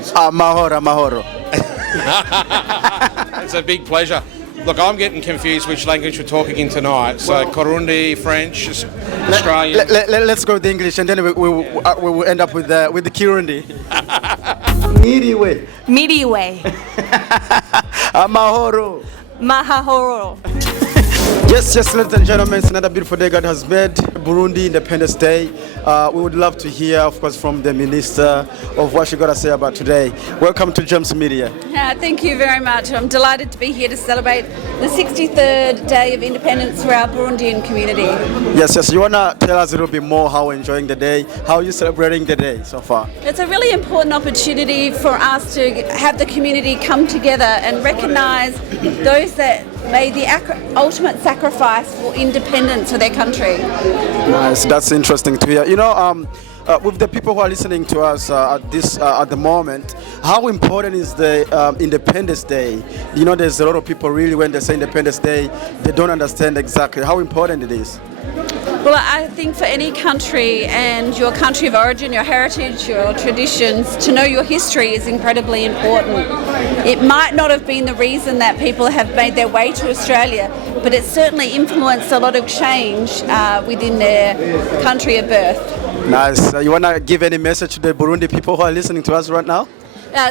please? Mahoro. It's a big pleasure. Look, I'm getting confused which language we're talking in tonight. So, Burundi, French, Australian. Let's go with the English, and then we will end up with the Kirundi. Miriwe. Mahoro. Mahahoro. Yes, ladies and gentlemen, it's another beautiful day God has made. Burundi Independence Day. We would love to hear, of course, from the Minister of what she got to say about today. Welcome to Gems Media. Thank you very much. I'm delighted to be here to celebrate the 63rd Day of Independence for our Burundian community. Yes. You want to tell us a little bit more how we're enjoying the day? How are you celebrating the day so far? It's a really important opportunity for us to have the community come together and recognise those that made the ultimate sacrifice for independence for their country. Nice, that's interesting to hear. You know, with the people who are listening to us at the moment, how important is the Independence Day? You know, there's a lot of people really, when they say Independence Day, they don't understand exactly how important it is. Well, I think for any country and your country of origin, your heritage, your traditions, to know your history is incredibly important. It might not have been the reason that people have made their way to Australia, but it certainly influenced a lot of change within their country of birth. Nice. You want to give any message to the Burundi people who are listening to us right now?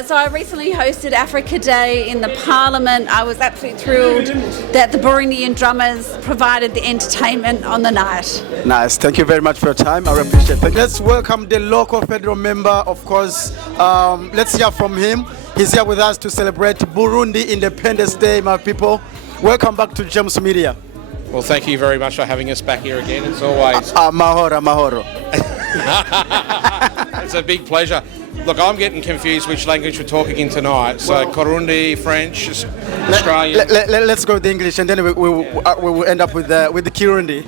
So I recently hosted Africa Day in the Parliament. I was absolutely thrilled that the Burundian drummers provided the entertainment on the night. Nice. Thank you very much for your time. I appreciate it. Let's welcome the local federal member, of course. Let's hear from him. He's here with us to celebrate Burundi Independence Day, my people. Welcome back to Gems Media. Well, thank you very much for having us back here again. It's always... Mahoro. It's a big pleasure. Look, I'm getting confused which language we're talking in tonight. So, Burundi, French, Australian. Let's go with the English, and then we will end up with the Kirundi.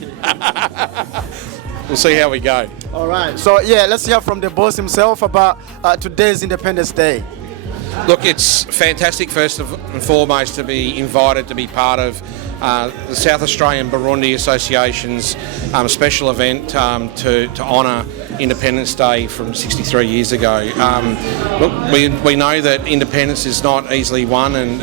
We'll see how we go. All right. So, let's hear from the boss himself about today's Independence Day. Look, it's fantastic, first and foremost, to be invited to be part of the South Australian Burundi Association's special event to honour Independence Day from 63 years ago. Look, we know that independence is not easily won, and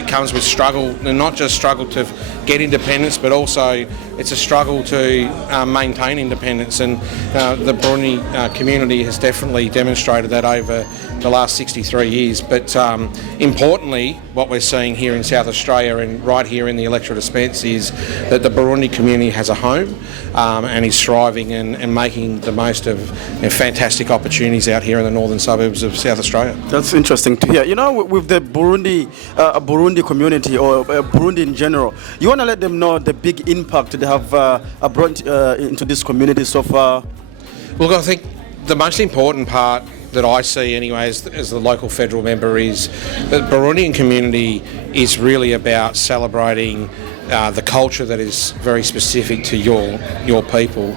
it comes with struggle, and not just struggle to get independence, but also it's a struggle to maintain independence, and the Burundi community has definitely demonstrated that over the last 63 years. But importantly, what we're seeing here in South Australia and right here in the electorate of Spence is that the Burundi community has a home and is thriving and making the most of fantastic opportunities out here in the northern suburbs of South Australia. That's interesting to hear. You know, with the Burundi community, or Burundi in general, you want to let them know the big impact they have brought into this community so far? Look, I think the most important part that I see anyway as the local federal member is that the Burundian community is really about celebrating the culture that is very specific to your people.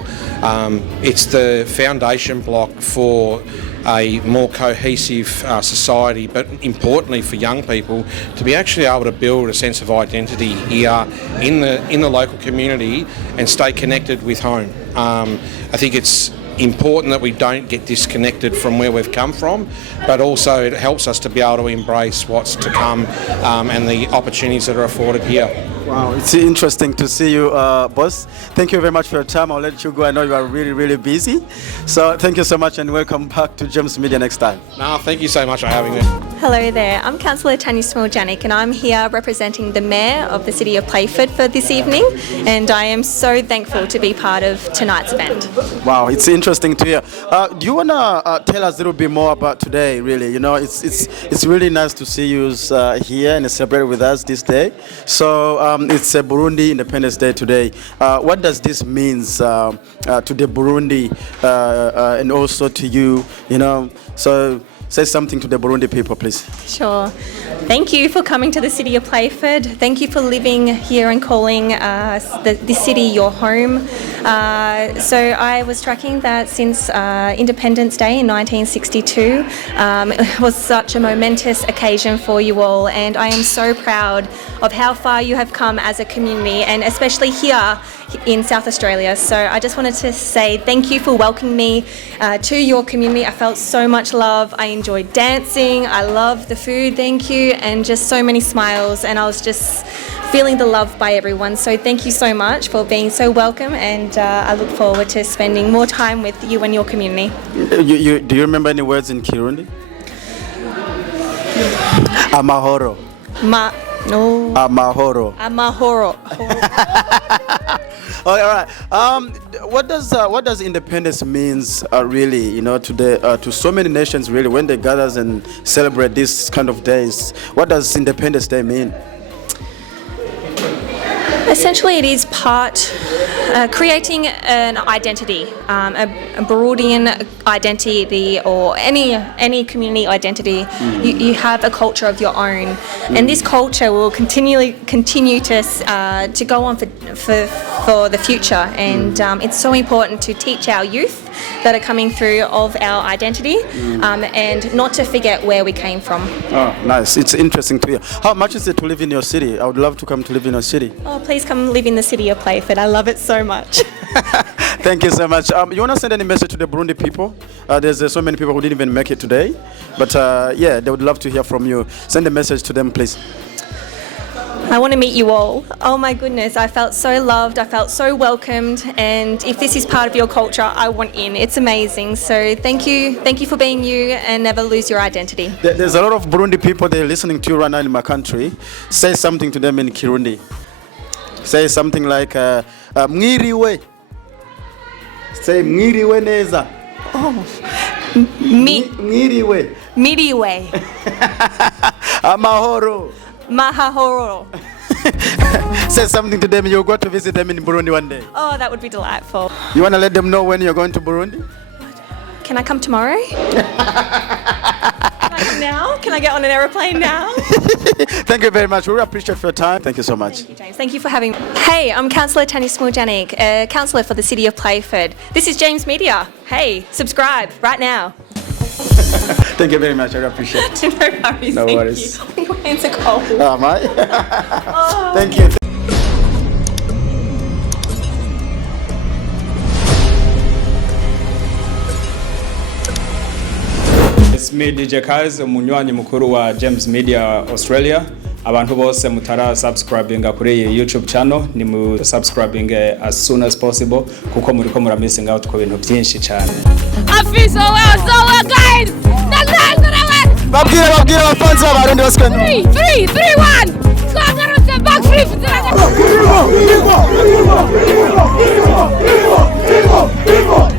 It's the foundation block for a more cohesive society, but importantly for young people to be actually able to build a sense of identity here in the local community and stay connected with home. I think it's important that we don't get disconnected from where we've come from, but also it helps us to be able to embrace what's to come and the opportunities that are afforded here. Wow, it's interesting to see you, boss. Thank you very much for your time. I'll let you go. I know you are really, really busy. So thank you so much, and welcome back to Gems Media next time. No, thank you so much for having me. Hello there. I'm Councillor Tanya Smiljanic, and I'm here representing the Mayor of the City of Playford for this evening, and I am so thankful to be part of tonight's event. Wow, it's interesting to hear. Do you want to tell us a little bit more about today, really? You know, it's really nice to see you here and celebrate with us this day. So it's a Burundi Independence Day today. What does this mean to the Burundi and also to you, you know? So say something to the Burundi people, please. Sure. Thank you for coming to the City of Playford. Thank you for living here and calling this city your home. So I was tracking that since Independence Day in 1962. It was such a momentous occasion for you all, and I am so proud of how far you have come as a community, and especially here in South Australia. So I just wanted to say thank you for welcoming me to your community. I felt so much love. I enjoyed dancing. I love the food, thank you, and just so many smiles. And I was just feeling the love by everyone. So thank you so much for being so welcome, and I look forward to spending more time with you and your community. Do you remember any words in Kirundi? Amahoro. No. Amahoro. Amahoro. All right. What does independence means really? You know, to so many nations really, when they gather and celebrate these kind of days. What does Independence Day mean? Essentially, it is creating an identity, a Burundian identity, or any community identity. You have a culture of your own, and this culture will continue to go on for the future. And it's so important to teach our youth that are coming through of our identity, and not to forget where we came from. Oh, nice. It's interesting to hear. How much is it to live in your city? I would love to come to live in your city. Oh, please come live in the city of Playford. I love it so much. Thank you so much. You want to send any message to the Burundi people? There's so many people who didn't even make it today. But yeah, they would love to hear from you. Send a message to them, please. I want to meet you all. Oh my goodness, I felt so loved, I felt so welcomed, and if this is part of your culture, I want in. It's amazing. So thank you for being you, and never lose your identity. There's a lot of Burundi people there listening to you right now in my country. Say something to them in Kirundi. Say something like, Mwiriwe. Say Mwiriwe neza. Oh. Mwiriwe. Miriwe. Amahoro. Mahahoro. Say something to them. You'll go to visit them in Burundi one day. Oh, that would be delightful. You want to let them know when you're going to Burundi? Can I come tomorrow? Can I come now? Can I get on an aeroplane now? Thank you very much. We really appreciate your time. Thank you so much. Thank you, James. Thank you for having me. Hey, I'm Councillor Tanya Smiljanic, a councillor for the City of Playford. This is James Media. Hey, subscribe right now. Thank you very much. I really appreciate it. No worries. No thank worries. You. Your hands are cold. Am I? Oh. Thank you. It's me DJ Kaz, umunywanyi mukuru wa James Media Australia. Abantu bose mutara subscribinga kuri iyi YouTube channel ni mu subscribing as soon as possible kuko muri ko muramissing out ku bintu byinshi cyane. Afiso Zoe guys. Babwira abafanzi b'Abarundi bose. 3 2 1. Twagarutse backflip. Vivo!